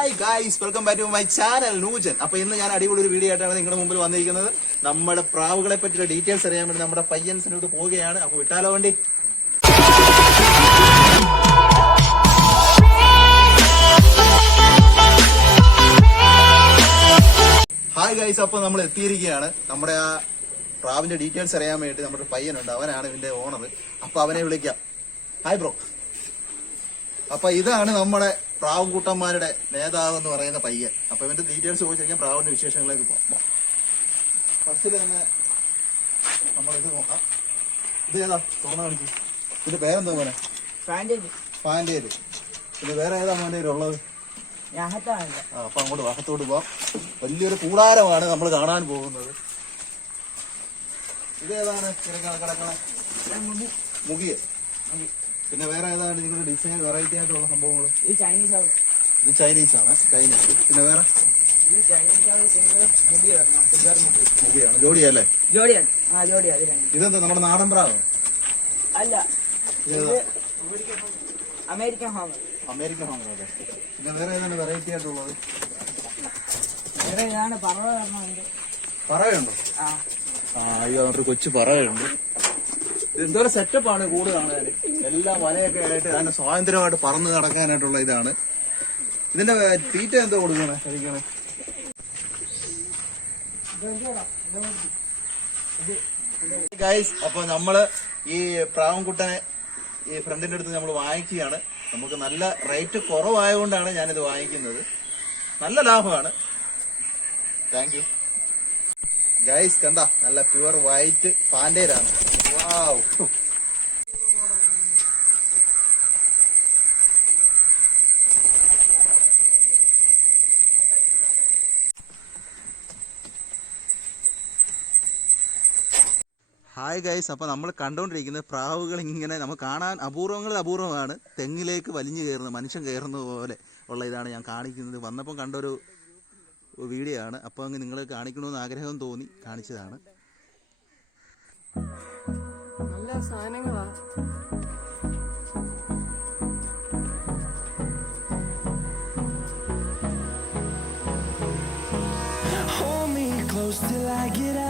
Hi guys welcome back to my channel നൂജൻ അപ്പൊ ഇന്ന് ഞാൻ അടിപൊളി ഒരു വീഡിയോ ആയിട്ടാണ് നിങ്ങളുടെ മുമ്പിൽ വന്നിരിക്കുന്നത്. നമ്മുടെ പ്രാവുകളെ പറ്റിയുള്ള ഡീറ്റെയിൽസ് അറിയാൻ വേണ്ടി നമ്മുടെ പയ്യൻസിനോട് പോവുകയാണ്. അപ്പൊ വിട്ടാലോ വണ്ടി? ഹായ് ഗൈസ് അപ്പൊ നമ്മൾ എത്തിയിരിക്കുകയാണ്. നമ്മുടെ ആ പ്രാവിന്റെ ഡീറ്റെയിൽസ് അറിയാൻ വേണ്ടി നമ്മുടെ പയ്യനുണ്ട്. അവനാണ് ഇതിന്റെ ഓണർ അപ്പൊ അവനെ വിളിക്കാം. ഹായ് ബ്രോ അപ്പൊ ഇതാണ് നമ്മുടെ പ്രാവുകൂട്ടന്മാരുടെ നേതാവ് എന്ന് പറയുന്ന പയ്യൻ. അപ്പൊ ഇവന്റെ ഡീറ്റെയിൽസ് ചോദിച്ചിരിക്കാൻ പ്രാവിന്റെ വിശേഷങ്ങളിലേക്ക് പോകാം ഫസ്റ്റിൽ തന്നെ നമ്മൾ ഇത് നോക്കാം. ഇത് ഏതാ? തുറന്നു കാണിച്ചു ഇതിന്റെ പേരെന്താ മോനെ? പാൻഡേജ് ഇത് വേറെ ഏതാ മോനെ ഉള്ളത് അപ്പൊ അങ്ങോട്ട് വഹത്തോട്ട് പോവാം. വലിയൊരു കൂടാരമാണ് നമ്മൾ കാണാൻ പോകുന്നത്. ഇത് ഏതാണ് കിടക്കണ കിടക്കണ മുകിയ പിന്നെ വേറെ ഏതാണ് നിങ്ങളുടെ ഡിസൈൻ വെറൈറ്റി ആയിട്ടുള്ള സംഭവങ്ങൾ ഇത് ചൈനീസ് ആവും. ഇത് ചൈനീസ് ആണ് ചൈനീസ് പിന്നെ വേറെ? ജോഡിയല്ലേ? അത് ഇതെന്താ നമ്മുടെ നാടൻ പ്രാവോ? അല്ല അമേരിക്കൻ ഹോമർ അമേരിക്കൻ ഹോമറല്ലേ പിന്നെ വേറെ ഏതാണ് വെറൈറ്റി ആയിട്ടുള്ളത്? വേറെ ഏതാണ് പറവ വരണമുണ്ട് പറയുണ്ടോ ആ. അയ്യോ ഒരു കൊച്ചു പറവയുണ്ട്. എന്തോരം സെറ്റപ്പാണ് കൂട് കാണാൻ എല്ലാം വലയൊക്കെ ആയിട്ട് അതിന്റെ സ്വാതന്ത്ര്യമായിട്ട് പറന്ന് നടക്കാനായിട്ടുള്ള ഇതാണ്. ഇതിന്റെ തീറ്റ എന്തോ കൊടുക്കണേ? കഴിക്കണേ ഗൈസ് അപ്പൊ നമ്മൾ ഈ പ്രാവൻകുട്ടനെ ഈ ഫ്രണ്ടിന്റെ അടുത്ത് നമ്മൾ വാങ്ങിക്കുകയാണ്. നമുക്ക് നല്ല റേറ്റ് കുറവായതുകൊണ്ടാണ് ഞാനിത് വാങ്ങിക്കുന്നത്. നല്ല ലാഭമാണ്. താങ്ക് യു ഗൈസ് കണ്ട? നല്ല പ്യുവർ വൈറ്റ് പാൻഡേരാണ് വാവ് ഹായ് ഗൈസ് അപ്പോൾ നമ്മൾ കണ്ടുകൊണ്ടിരിക്കുന്നത് പ്രാവുകൾ ഇങ്ങനെ നമുക്ക് കാണാൻ അപൂർവങ്ങൾ അപൂർവമാണ്. തെങ്ങിലേക്ക് വലിഞ്ഞു കയറുന്നത് മനുഷ്യൻ കയറുന്നത് പോലെ ഉള്ള ഇതാണ് ഞാൻ കാണിക്കുന്നത്. വന്നപ്പം കണ്ടൊരു വീഡിയോ ആണ്. അപ്പോൾ അങ്ങ് നിങ്ങൾ കാണിക്കണമെന്ന് ആഗ്രഹം തോന്നി കാണിച്ചതാണ്. നല്ല സാധനങ്ങളാ. Close till I get up.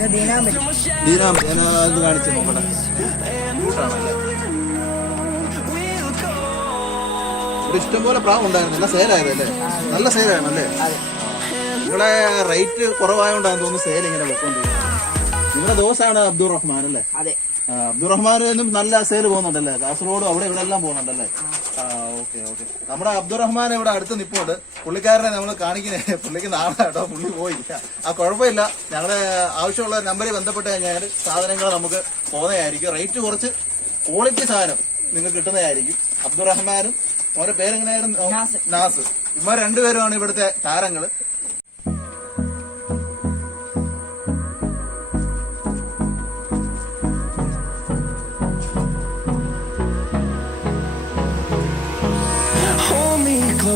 ഈ പറ- പ്രാവ് ഏതാ മോനെ ഇത് ദീനാമ്പരി ദീനാം ഞാൻ അത് കാണിച്ചു നോക്കട്ടെ ഇഷ്ടംപോലെ പ്രാവ് ഉണ്ടായിരുന്നു നല്ല സെയിലായതല്ലേ നല്ല സേലായിരുന്നു അല്ലേ? ഇവിടെ റേറ്റ് കുറവായതുകൊണ്ടാണ് തോന്നുന്നു സെയിൽ ഇങ്ങനെ വെക്കൊണ്ടിരിക്കുന്നത്. നിങ്ങളുടെ ദോശയാണ് അബ്ദുൾ റഹ്മാൻ അല്ലേ അബ്ദുൾ റഹ്മാനും നല്ല സെയിൽ പോകുന്നുണ്ടല്ലേ? കാസർഗോഡ് അവിടെ ഇവിടെ എല്ലാം പോകുന്നുണ്ടല്ലേ ഓക്കെ ഓക്കെ. നമ്മുടെ അബ്ദുറഹ്മാൻ ഇവിടെ അടുത്ത് നിപ്പുണ്ട്. പുള്ളിക്കാരനെ നമ്മൾ കാണിക്കുന്നേ പുള്ളിക്ക് നാളെ കേട്ടോ പുള്ളി പോയി ആ കുഴപ്പമില്ല. ഞങ്ങൾ ആവശ്യമുള്ള നമ്പറിൽ ബന്ധപ്പെട്ട് കഴിഞ്ഞാൽ സാധനങ്ങൾ നമുക്ക് പോകുന്നതായിരിക്കും. റേറ്റ് കുറച്ച് ക്വാളിറ്റി സാധനം നിങ്ങൾക്ക് കിട്ടുന്നതായിരിക്കും. അബ്ദുറഹ്മാനും ഓരോ അവരുടെ പേരെങ്ങനെയായിരുന്നു? നാസ്. നാസ്. ഇവർ രണ്ടുപേരുമാണ് ഇവിടുത്തെ താരങ്ങൾ.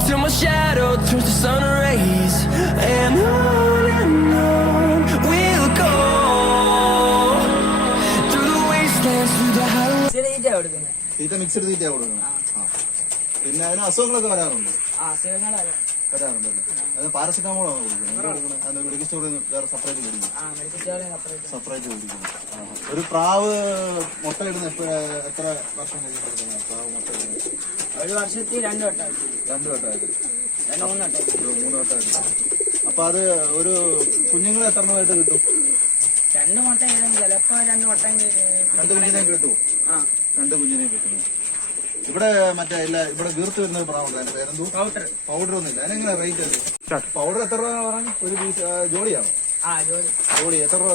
till my shadow turns to sun rays. And on and on we'll go through the wastelands, through the highways. ഇച്ചിരി തീറ്റ കൊടുക്കുന്നത് തീറ്റ മിക്സഡ് തീറ്റ കൊടുക്കണം ആ. പിന്നെ അതിന് അസുഖങ്ങളൊക്കെ വരാറുണ്ട് അസുഖങ്ങളൊക്കെ വരാറുണ്ടല്ലോ അത് പാരസെറ്റാമോളാണ് കൊടുക്കുന്നത്. മെഡിക്കൽ സ്റ്റോറിൽ നിന്ന് വേറെ സെപ്പറേറ്റ് കുടിക്കും ആ മെഡിക്കൽ സ്റ്റോറിൽ സെപ്പറേറ്റ് സെപ്പറേറ്റ് ഒരു പ്രാവ് മുട്ടയിടുന്ന എത്ര വർഷം കഴിഞ്ഞിട്ട് പ്രാവ് മുട്ടയിടുന്നത് ഒരു വർഷത്തിൽ രണ്ട് വട്ടം രണ്ട് വട്ടമായിട്ട് മൂന്ന് വട്ടമായിട്ട് അപ്പൊ അത് ഒരു കുഞ്ഞുങ്ങൾ എത്ര എണ്ണമായിട്ട് കിട്ടും? രണ്ട് മുട്ട ചിലപ്പോ രണ്ട് മുട്ട രണ്ട് കുഞ്ഞിനെ കിട്ടും രണ്ട് കുഞ്ഞിനെ കിട്ടുന്നു ഇവിടെ മറ്റേ ഇല്ല ഇവിടെ വീർത്ത് വരുന്ന ഒരു പ്രാവുണ്ട് അതിന്റെ പേരെന്തോ? പൗഡർ പൗഡർ ഒന്നുമില്ല. അതിനെങ്ങനെ റേറ്റ് അത്? പൗഡർ എത്ര രൂപ പറഞ്ഞു ഒരു പീസ് ജോഡിയാണോ? ജോഡി. എത്ര രൂപ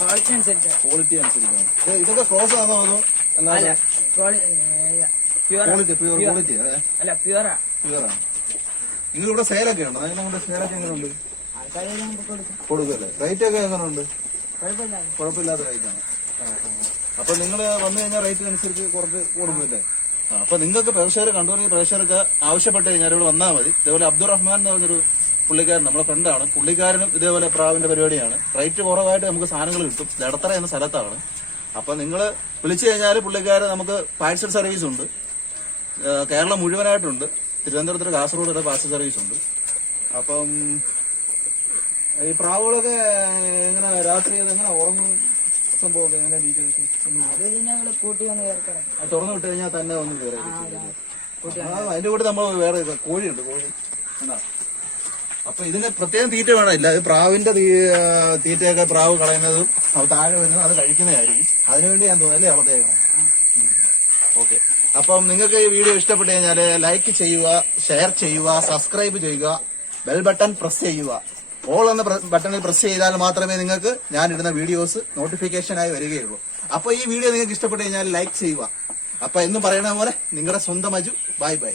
ക്വാളിറ്റി അനുസരിച്ച്. ക്വാളിറ്റി അനുസരിച്ചാണ്. ഇതൊക്കെ ക്ലോസ് ആണോ അതോ അല്ല അല്ലാതെ ക്വാളിറ്റി പ്യൂർ ക്വാളിറ്റി അല്ല പ്യൂറാ പ്യൂറാണ് നിങ്ങൾ ഇവിടെ സെയിലൊക്കെ ഉണ്ടോ? അതിനെ കൊണ്ട് സെയിലൊക്കെ എങ്ങനെയുണ്ട്? കൊടുക്കല്ലേ റേറ്റ് ഒക്കെ എങ്ങനെയുണ്ട്? ഉണ്ട് കുഴപ്പമില്ലാത്ത റേറ്റ് ആണ്. അപ്പൊ നിങ്ങൾ വന്നു കഴിഞ്ഞാൽ റേറ്റ് അനുസരിച്ച് കുറച്ച് കൊടുക്കുമല്ലേ അപ്പൊ നിങ്ങൾക്ക് പ്രേക്ഷകർ കണ്ടുവരുന്ന പ്രേക്ഷകർക്ക് ആവശ്യപ്പെട്ട് കഴിഞ്ഞാൽ ഇവിടെ വന്നാൽ മതി. ഇതേപോലെ അബ്ദുറഹ്മാൻ എന്ന് പറഞ്ഞൊരു പുള്ളിക്കാരൻ നമ്മളെ ഫ്രണ്ടാണ് പുള്ളിക്കാരനും ഇതേപോലെ പ്രാവിന്റെ പരിപാടിയാണ്. റേറ്റ് കുറവായിട്ട് നമുക്ക് സാധനങ്ങൾ കിട്ടും. ഇത് എടത്തറ എന്ന സ്ഥലത്താണ്. അപ്പൊ നിങ്ങൾ വിളിച്ചു കഴിഞ്ഞാൽ പുള്ളിക്കാരൻ നമുക്ക് പാഴ്സൽ സർവീസ് ഉണ്ട്. കേരളം മുഴുവനായിട്ടുണ്ട്. തിരുവനന്തപുരത്ത് കാസർഗോഡ് വരെ പാഴ്സൽ സർവീസ് ഉണ്ട്. അപ്പം ഈ പ്രാവുകളൊക്കെ എങ്ങനെ രാത്രി എങ്ങനെ ഉറങ്ങും? സംഭവമൊക്കെ എങ്ങനെ ഡീറ്റെയിൽസ് തുറന്നു വിട്ട് കഴിഞ്ഞാൽ തന്നെ ഒന്ന് കയറി അതിന്റെ കൂടെ നമ്മൾ വേറെ കോഴിയുണ്ട് കോഴി. എന്നാ അപ്പൊ ഇതിന് പ്രത്യേകം തീറ്റ വേണമില്ല. ഇത് പ്രാവിന്റെ തീറ്റയൊക്കെ പ്രാവ് കളയുന്നതും അത് താഴെ വരുന്നതും അത് കഴിക്കുന്നതായിരിക്കും. അതിനുവേണ്ടി ഞാൻ തോന്നുന്നു അല്ലേ വളർത്തേക്കണം ഓക്കെ. അപ്പം നിങ്ങൾക്ക് ഈ വീഡിയോ ഇഷ്ടപ്പെട്ടു കഴിഞ്ഞാൽ ലൈക്ക് ചെയ്യുക ഷെയർ ചെയ്യുക സബ്സ്ക്രൈബ് ചെയ്യുക ബെൽ ബട്ടൺ പ്രസ് ചെയ്യുക. ഓൾ എന്ന ബട്ടണിൽ പ്രസ് ചെയ്താൽ മാത്രമേ നിങ്ങൾക്ക് ഞാൻ ഇടുന്ന വീഡിയോസ് നോട്ടിഫിക്കേഷൻ ആയി വരികയുള്ളൂ. അപ്പൊ ഈ വീഡിയോ നിങ്ങൾക്ക് ഇഷ്ടപ്പെട്ടു കഴിഞ്ഞാൽ ലൈക്ക് ചെയ്യുക. അപ്പൊ എന്നും പറയുന്ന പോലെ നിങ്ങളുടെ സ്വന്തം അജു ബൈ ബൈ